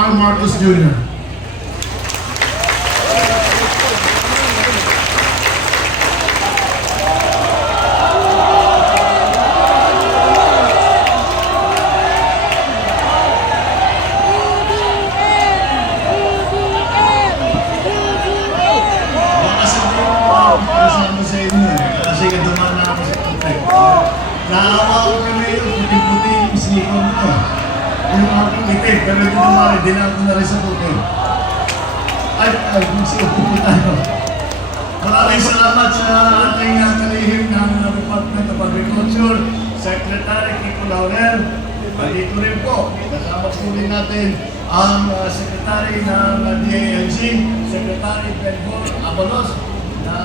Carl Marcos Jr. Kasama sa inyo kasi dumaan na ako sa puti. Naawa ko kami yung puti-puti yung silikon mo. Yung aking itim, pero hindi dumali, dinaan ko na rin sa puti. Ay, magsiupo tayo. Maraming salamat sa ating kalihim ng Department of Agriculture, Secretary Kiko Laurel. Dito rin po, kasama po rin natin ang Secretary ng DILG, Secretary Benbor Abalos, na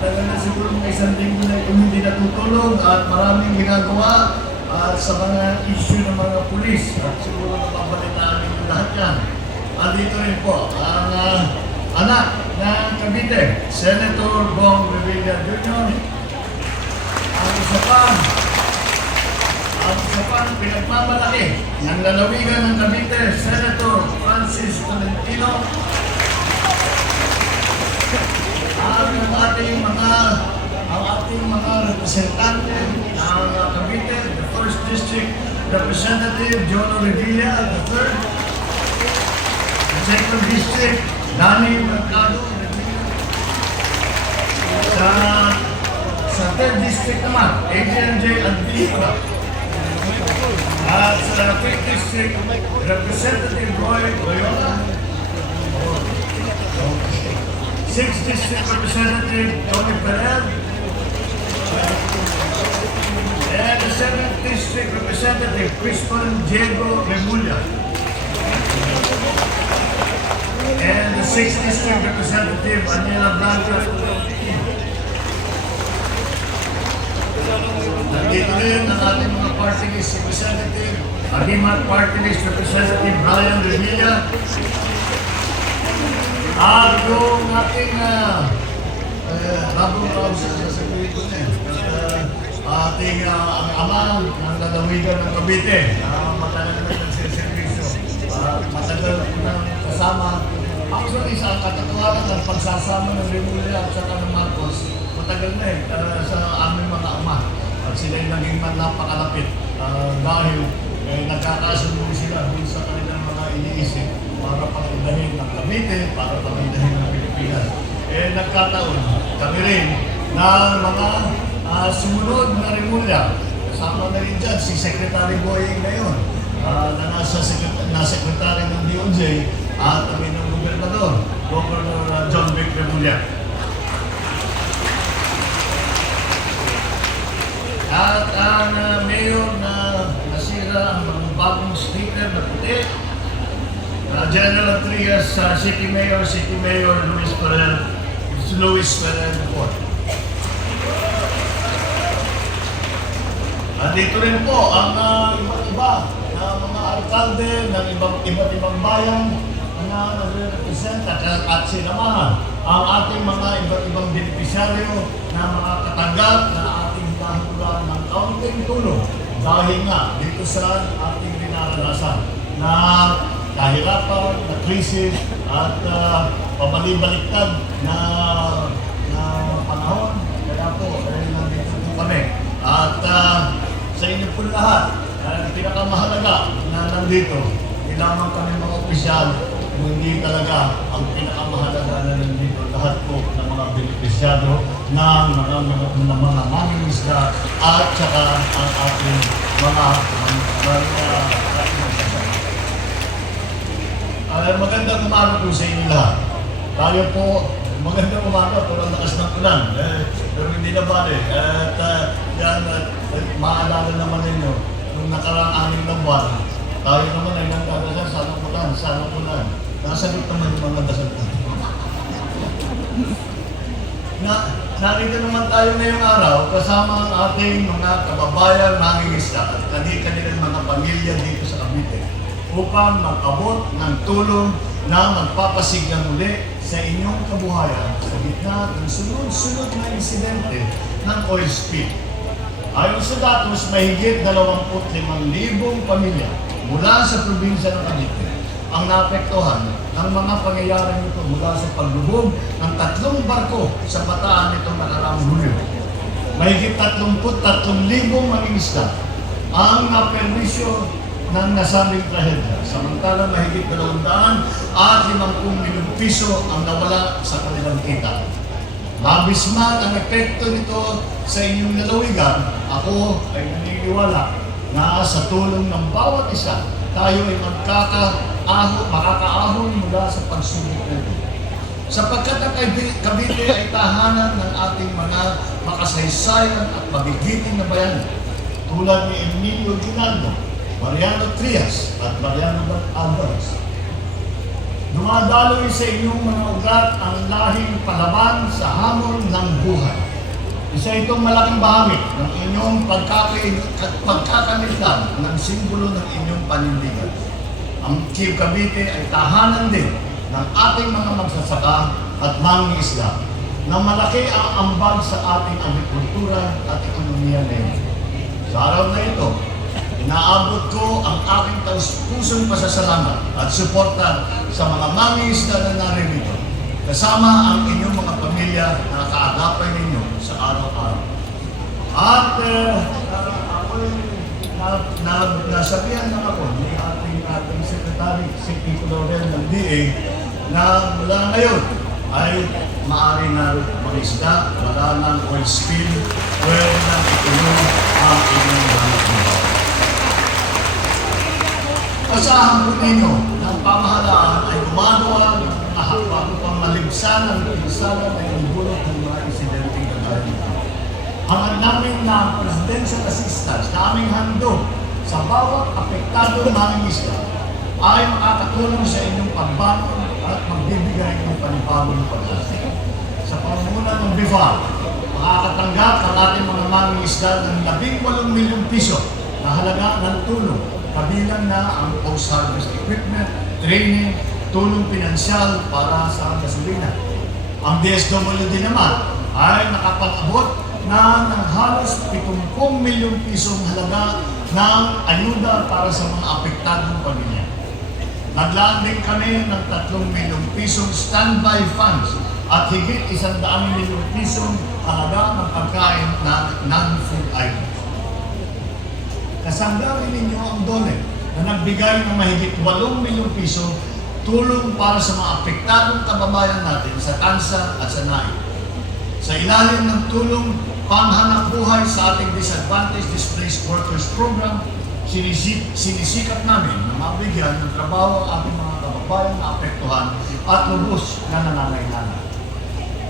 tagal na siguro may isang linggo na kung hindi natutulog at maraming ginagawa at sa mga issue ng mga pulis at siguro napabalitaan ninyo lahat yan. At dito rin po ang anak ng Cavite, Senator Bong Revilla Jr. Ang isa pang pinagmamalaki ng lalawigan ng Cavite, Senator Francis Tolentino. Ang ating mga representante ng Cavite, the 1st District Representative Jono Revilla, the 3rd, the 2nd District, Danny Mercado Revilla. Sa 3rd District naman, Adrian J. Advila. At sa 5th District, Representative Roy Loyola. 6th District Representative Tony Perel, and the 7th District Representative Crispin Diego Remulla, and the 6th District Representative Anila Blanca. Nandito rin ang ating mga party list representative, Agimat Party List Representative Brian Revilla, at yung ating bagong sasabihin ko na ating ama ng lalawigan ng Cavite na matagal na nagsiservisyo. Matagal po nang kasama. Actually, sa katatawanan ng pagsasama ng Remulla at saka ng Marcos, matagal na sa aming mga ama. At sila'y naging napakalapit dahil nagkakasundo sila dun sa kanilang mga iniisip para pakindahin ng Cavite, para pakindahin ng Pilipinas. Nagkataon kami rin ng mga sumunod na Remulla. Kasama na rin dyan si Secretary Boying ngayon na nasa secretary ng DOJ at kami ng Gobernador, Governor John Vic Remulla. At ang mayor na nasira ang bagong speaker na puti, General Trias, City Mayor Luis Ferrer Report. Dito rin po ang iba't iba na mga alkalde ng iba't ibang bayan na nagre-represent at sinamahan ang ating mga iba't ibang benepisyaryo na mga katanggap na ating hinahulan ng kaunting tulong dahil nga dito sa ating dinaranasan na kahirapan, na krisis at pabalik-baliktad na panahon. Kaya po, nandito po kami. At sa inyo po lahat, pinakamahalaga na nandito, hindi lamang kami mga opisyal, hindi talaga ang pinakamahalaga na nandito lahat po ng mga benepisyado ng mga mangingisda at saka ang ating mga magandang umaga po sa inyo lahat. Tayo po, magandang umaga po ang lakas ng ulan. Pero hindi na bali. Maalala naman ninyo, nung nakaraang 6 na buwan, tayo naman ay nagdadasal, sana ulan. Nasagot naman yung mga dasal tayo. Nakita naman tayo ngayong araw kasama ang ating mga kababayan mangingisda at kanilang mga pamilya dito sa Cavite upang mag-abot ng tulong na magpapasigla muli sa inyong kabuhayan sa gitna ng sunod-sunod na insidente ng oil spill. Ayon sa datos, mahigit 25,000 pamilya mula sa probinsya ng Cavite ang naapektuhan ng mga pangyayari nito mula sa paglubog ng 3 barko sa Bataan nitong nakaraang Hulyo. Mahigit 33,000 mangingisda ang naperwisyo ng nasabing trahedya. Samantalang mahigit 250 milyong piso ang nawala sa kanilang kita. Labis man ang epekto nito sa inyong lalawigan, ako ay naniniwala na sa tulong ng bawat isa, tayo ay makakaahon mula sa pagsubok nito. Sapagkat ang Cavite ay tahanan ng ating mga makasaysayan at magigiting na bayan, tulad ni Emilio Ginaldo, Mariano Trias at Mariano Alvarez. Dumadaloy sa inyong mga ugat ang lahing palaban sa hamon ng buhay. Isa itong malaking bahagi ng inyong pagkakamitan ng simbolo ng inyong panindigan. Ang Cavite ay tahanan din ng ating mga magsasaka at mangingisda na malaki ang ambag sa ating agrikultura at ekonomiya ngayon. Sa araw na ito, inaabot ko ang aking taus-pusong pasasalamat at suporta sa mga mangingisda na naririto, kasama ang inyong mga pamilya na kaagapay ninyo sa araw-araw. At nasabihan lang ako ni ating Secretary, si Pico Laurel ng DA, na mula ngayon ay maaari na mag-isda, wala ng oil spill, pwede na itulong ang inyong mga trabaho. Asahan po ninyo ng pamahalaan ay gumagawa ng mga hakbang upang malibsan ang pinsala na inibulot ng mga insidenteng kagaya nito. Hangad namin na presidential assistance na aming handog sa bawat apektadong mangingisda ay makakatulong sa inyong pagbangon at magbibigay ng panibagong pag-asa. Sa pamumuno ng BIFAR, makakatanggap ang ating mga mangingisda ng 18 milyong piso na halaga ng tulong, kabilang na ang post-harvest equipment, training, tulong pinansyal para sa gasolina. Ang DSWD naman ay nakapag-abot na ng halos 70 milyong pisong halaga ng ayuda para sa mga apektadong pamilya. Naglaan din kami ng 3 milyong pisong standby funds at higit 100 milyong pisong halaga ng pagkain na non-food items. Kasangga rin ninyo ang DOLE na nagbigay ng mahigit 8 milyong piso tulong para sa mga apektadong kababayan natin sa Tansa at sa Naik. Sa ilalim ng tulong panghanap buhay sa ating Disadvantaged Displaced Workers Program, sinisikat namin na mabigyan ng trabaho ang ating mga kababayan na apektuhan at lubos na nangangailangan.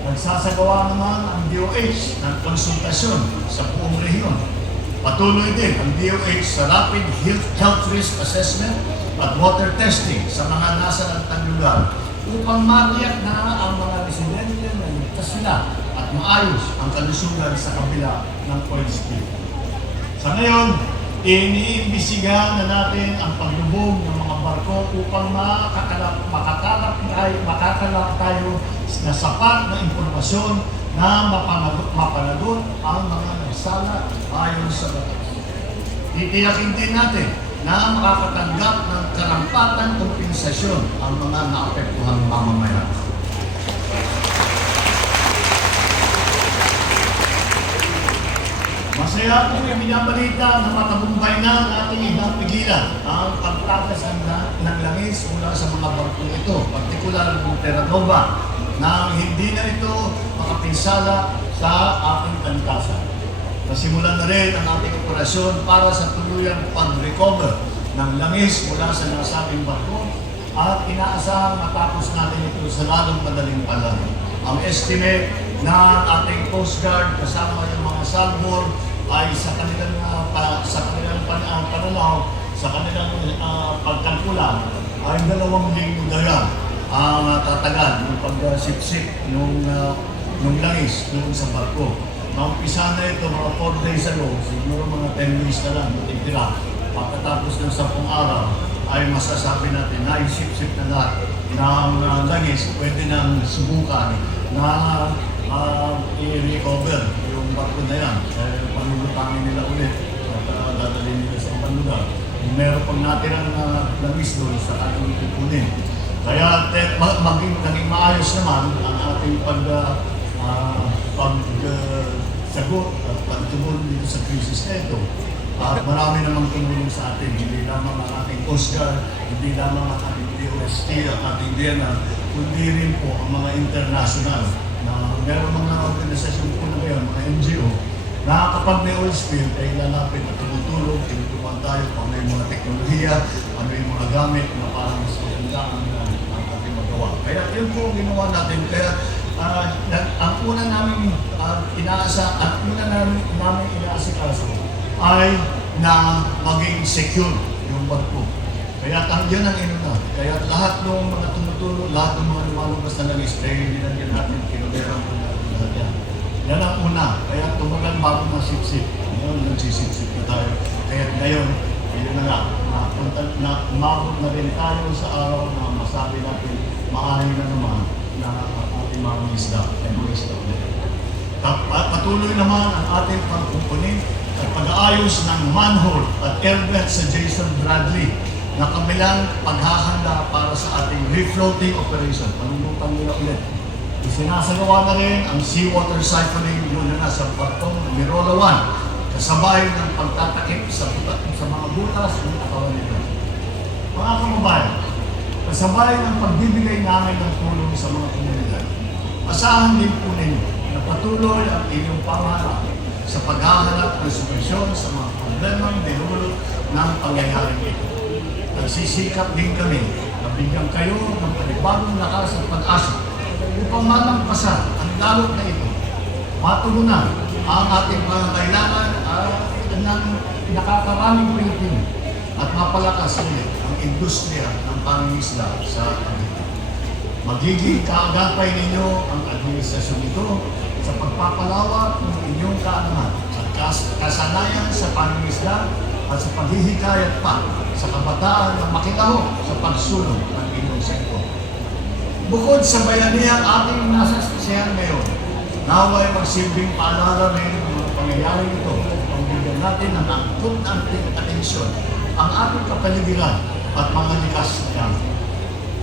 Nagsasagawa naman ang DOH ng konsultasyon sa buong rehiyon. Patuloy din ang DOH sa rapid health risk assessment at water testing sa mga nasa nagtang lugar upang matiyak na ang mga residente na ligtas sila at maayos ang kalusugan sa kabila ng oil spill. Sa ngayon, iniimbisigahan na natin ang paglubog ng mga barko upang makakalap tayo na sapat na impormasyon na mapanagot ang mga nagsala ayon sa batas. Titiyakin din natin na makakatanggap ng karampatang kompensasyon ang mga naapektuhang mamamayan. Masaya po yung binabalita na matabumbay na ang ating ipapigilan ang pagtatas ng langis mula sa mga barko ito, partikular ng Terra Nova, na hindi na ito makapinsala sa ating kantasan. Nasimulan na rin ang ating operasyon para sa tuluyang pag-recover ng langis mula sa nasabing barko at inaasahang matapos natin ito sa lalong madaling panahon. Ang estimate na ating Coast Guard kasama yung mga salvor ay sa kanilang pananaw, sa kanilang pagkalkula ay 2 linggo dayan ang tatagal ng pagsipsip ng langis doon sa barko. Naumpisa na ito mga 4 days ago, siguro mga 10 days na lang matitira. Pagkatapos ng 10 araw ay masasabi natin na isip-sip na lahat ng langis, pwede nang subukan na i-recover yung barko na yan. Panulutangin nila ulit at dadalhin nila sa ibang lugar. Kung meron pang natirang langis doon sa ating kukunin. Kaya naging maayos naman ang ating sagot at pagtugon dito sa krisis na ito. At marami namang tumulong sa atin, hindi lamang ang ating Coast Guard, hindi lamang ang ating DOST, ang ating DENA, kundi rin po ang mga international na meron mga organisasyon po na ngayon, mga NGO, na kapag may oil spill ay lalapit at tumutulong, tinutupan tayo kung ano yung mga teknolohiya, ano yung mga gamit na parang mas magandaan ang ating magawa. Kaya yun po ang ginawa natin. Kaya ang una namin inaasikaso ay na maging secure yung barko. Kaya yan ang inuna. Kaya lahat ng mga tumutulong, lahat ng mga lumalabas na langis, kaya nilagyan natin, kinuliran po natin lahat yan. Yan ang una. Kaya tumagal bago masipsip. Ngayon, nagsisipsip na tayo. Kaya ngayon, ayun na nga, umabot na rin tayo sa araw na masabi natin, maaari na naman na ating mga isda ay mga isda ulit. Patuloy naman ang ating pagkukunin at pag-aayos ng manhole at airbed sa Jason Bradley na kamilang paghahanda para sa ating refloating operation. Panungutan nila ulit. Isinasagawa na rin ang seawater siphoning yun na sa Bartong Mirola 1 kasabay ng pagtatakip sa mga butas ng katawan nito. Mga kababayan, kasabay ng pagbibigay namin ng tulong sa mga komunidad, asahan din po ninyo na patuloy ang inyong pangarap sa paghahanap ng solusyon sa mga problemang dinulot ng pangyayaring ito. Nagsisikap din kami na bigyan kayo ng panibagong lakas at pag-asa upang malampasan ang dalot na ito. Matugunan ang ating pangangailangan ng nakakaraming Pilipino at mapalakas ulit ang industriya ng pangingisda sa Pilipinas. Magiging kaagapay ninyo ang administrasyon ito sa pagpapalawak ng inyong kaalaman at kasanayan sa pangingisda at sa paghihikayat pa sa kabataan na makilahok sa pagsulong ng inyong sektor. Bukod sa bayanihang ating nasa sasiyahan ngayon, naway magsilbing paalala rin ng mga pangyayari ito upang bigyan natin ng angkot ng atensyon ang ating kapaligiran at mga likas na yan.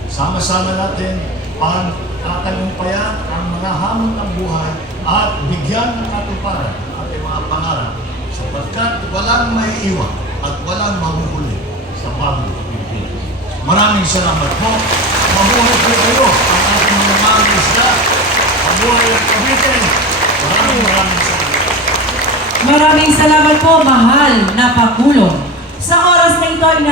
Sama-sama natin pagtatagumpayan ang mga hamon ng buhay at bigyan ng katuparan ang ating mga pangarap sapagkat walang may iwan at walang mahuhuli sa bagong Pilipinas. Maraming salamat po. Mabuhay po kayo ang ating mga mangisda. Mabuhay ang Cavite. Maraming salamat. Maraming salamat po, mahal na Pangulo. Sa oras na ito ay